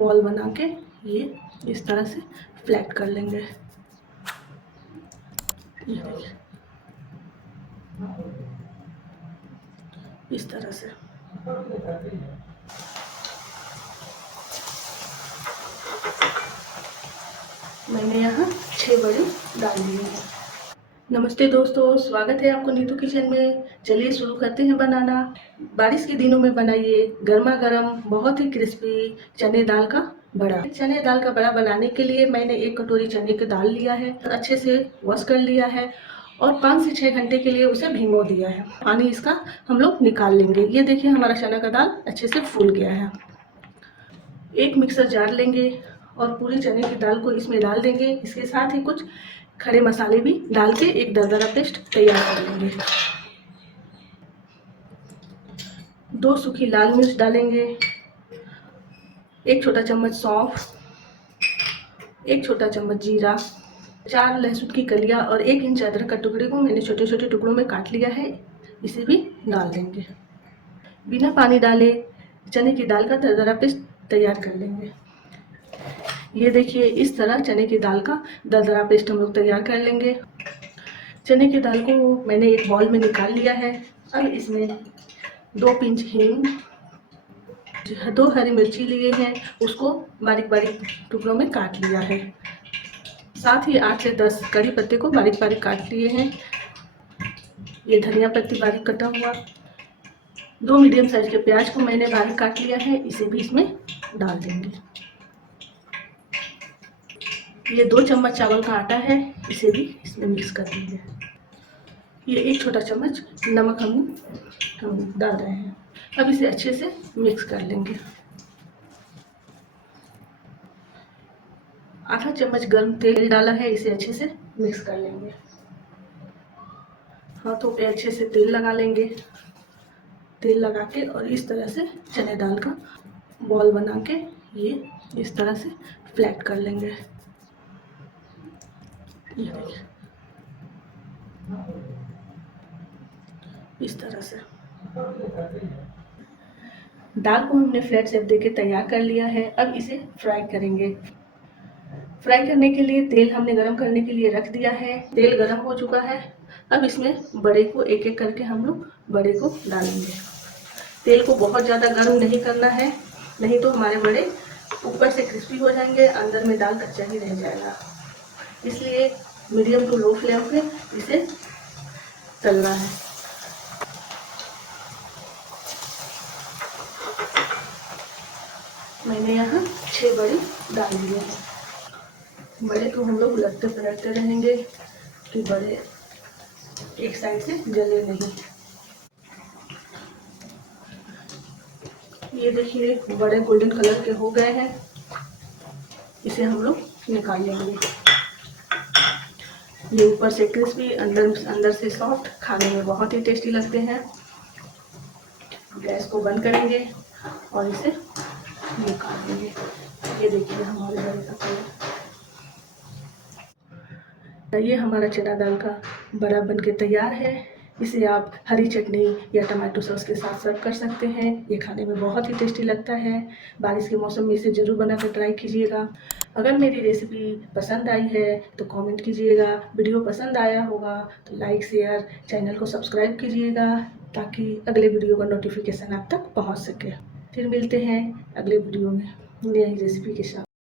Ball बना के ये इस तरह से फ्लैट कर लेंगे। ये देखिए इस तरह से। मैंने यहाँ 6 बड़े डाल दिए हैं। नमस्ते दोस्तों, स्वागत है आपको नीतू किचन में। चलिए शुरू करते हैं बनाना। बारिश के दिनों में बनाइए गर्मा गर्म बहुत ही क्रिस्पी चने दाल का बड़ा। चने दाल का बड़ा बनाने के लिए मैंने 1 कटोरी चने की दाल लिया है, अच्छे से वॉश कर लिया है और 5 से 6 घंटे के लिए उसे भिगो दिया है। पानी इसका हम लोग निकाल लेंगे। ये देखिए हमारा चना का दाल अच्छे से फूल गया है। एक मिक्सर जार लेंगे और पूरी चने की दाल को इसमें डाल देंगे। इसके साथ ही कुछ खड़े मसाले भी डाल के एक दरदरा पेस्ट तैयार कर लेंगे। 2 सूखी लाल मिर्च डालेंगे, 1 छोटा चम्मच सौंफ, 1 छोटा चम्मच जीरा, 4 लहसुन की कलियां और 1 इंच अदरक का टुकड़े को मैंने छोटे छोटे टुकड़ों में काट लिया है, इसे भी डाल देंगे। बिना पानी डाले चने की दाल का दरदरा पेस्ट तैयार कर लेंगे। ये देखिए इस तरह चने की दाल का दरदरा पेस्ट हम लोग तैयार कर लेंगे। चने की दाल को मैंने एक बाउल में निकाल लिया है। अब इसमें 2 पिंच हींग, 2 हरी मिर्ची लिए हैं, उसको बारीक बारीक टुकड़ों में काट लिया है। साथ ही 8 से 10 कड़ी पत्ते को बारीक बारीक काट लिए हैं। ये धनिया पत्ती बारीक कटा हुआ। 2 मीडियम साइज के प्याज को मैंने बारीक काट लिया है, इसे भी इसमें डाल देंगे। ये 2 चम्मच चावल का आटा है, इसे भी इसमें मिक्स कर देंगे। ये 1 छोटा चम्मच नमक हम डाल रहे हैं। अब इसे अच्छे से मिक्स कर लेंगे। आधा चम्मच गर्म तेल डाला है, इसे अच्छे से मिक्स कर लेंगे। हाथों पे अच्छे से तेल लगा लेंगे। तेल लगा के और इस तरह से चने दाल का बॉल बना के ये इस तरह से फ्लैट कर लेंगे। ये देखिए इस तरह से दाल को हमने फ्लैट शेप देके तैयार कर लिया है। अब इसे फ्राई करेंगे। फ्राई करने के लिए तेल हमने गरम करने के लिए रख दिया है। तेल गरम हो चुका है। अब इसमें बड़े को एक एक करके हम लोग बड़े को डालेंगे। तेल को बहुत ज़्यादा गर्म नहीं करना है, नहीं तो हमारे बड़े ऊपर से क्रिस्पी हो जाएंगे, अंदर में दाल कच्चा ही रह जाएगा। इसलिए मीडियम टू लो फ्लेम पे इसे तलना है। मैंने यहाँ 6 बड़े डाल दिए हैं। बड़े को हम लोग उलटते पलटते रहेंगे कि बड़े एक साइड से जले नहीं। ये देखिए बड़े गोल्डन कलर के हो गए हैं, इसे हम लोग निकाल लेंगे। ये ऊपर से क्रिस्पी, अंदर से सॉफ्ट, खाने में बहुत ही टेस्टी लगते हैं। गैस को बंद करेंगे और इसे निकाल देंगे। ये देखिए हमारे बड़े का कलर। ये हमारा चना दाल का बड़ा बनके तैयार है। इसे आप हरी चटनी या टमाटो सॉस के साथ सर्व कर सकते हैं। ये खाने में बहुत ही टेस्टी लगता है। बारिश के मौसम में इसे ज़रूर बनाकर ट्राई कीजिएगा। अगर मेरी रेसिपी पसंद आई है तो कमेंट कीजिएगा। वीडियो पसंद आया होगा तो लाइक शेयर, चैनल को सब्सक्राइब कीजिएगा ताकि अगले वीडियो का नोटिफिकेशन आप तक पहुंच सके। फिर मिलते हैं अगले वीडियो में नई रेसिपी के साथ।